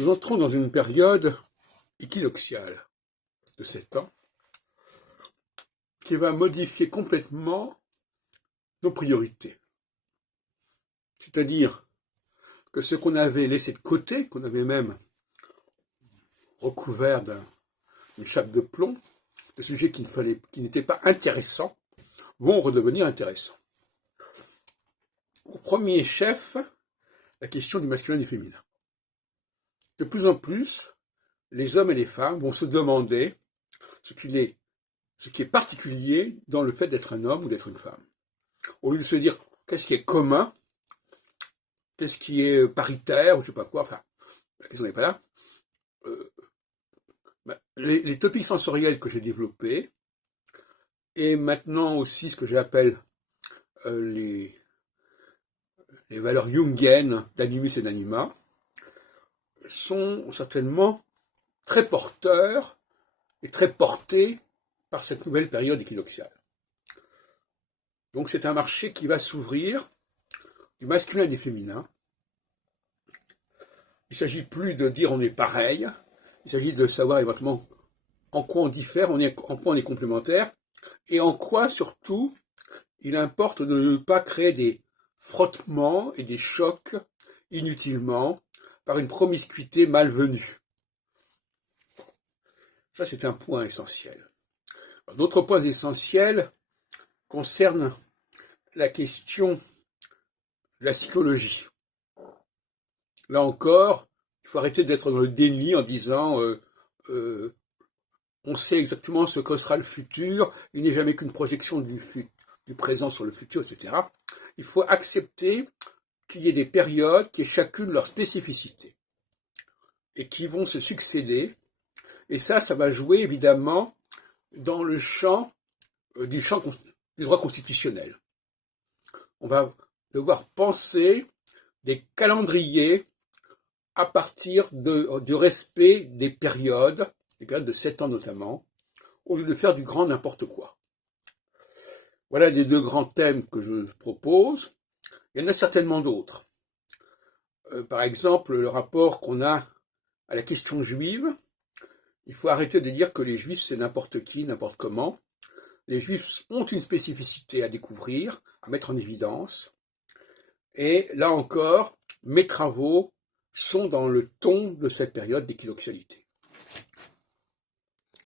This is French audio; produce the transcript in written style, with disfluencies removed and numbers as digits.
Nous entrons dans une période équinoxiale de 7 ans qui va modifier complètement nos priorités. C'est-à-dire que ce qu'on avait laissé de côté, qu'on avait même recouvert d'une chape de plomb, des sujets qui n'étaient pas intéressants, vont redevenir intéressants. Au premier chef, la question du masculin et du féminin. De plus en plus, les hommes et les femmes vont se demander ce qui est particulier dans le fait d'être un homme ou d'être une femme. Au lieu de se dire qu'est-ce qui est commun, qu'est-ce qui est paritaire, ou je sais pas quoi, enfin, la question n'est pas là. Les topics sensoriels que j'ai développés, et maintenant aussi ce que j'appelle les valeurs jungiennes d'animus et d'anima, sont certainement très porteurs et très portés par cette nouvelle période équinoxiale. Donc c'est un marché qui va s'ouvrir du masculin et du féminin. Il ne s'agit plus de dire on est pareil, il s'agit de savoir éventuellement en quoi on diffère, en quoi on est complémentaire, et en quoi surtout il importe de ne pas créer des frottements et des chocs inutilement par une promiscuité malvenue. Ça, c'est un point essentiel. D'autres points essentiels concernent la question de la psychologie. Là encore, il faut arrêter d'être dans le déni en disant on sait exactement ce que sera le futur, il n'est jamais qu'une projection du présent sur le futur, etc. Il faut accepter qu'il y ait des périodes qui aient chacune leur spécificité et qui vont se succéder. Et ça va jouer évidemment dans le champ du droit constitutionnel. On va devoir penser des calendriers à partir du respect des périodes de 7 ans notamment, au lieu de faire du grand n'importe quoi. Voilà les deux grands thèmes que je propose. Il y en a certainement d'autres. Par exemple, le rapport qu'on a à la question juive. Il faut arrêter de dire que les juifs c'est n'importe qui, n'importe comment. Les juifs ont une spécificité à découvrir, à mettre en évidence. Et là encore, mes travaux sont dans le ton de cette période d'équinoxialité.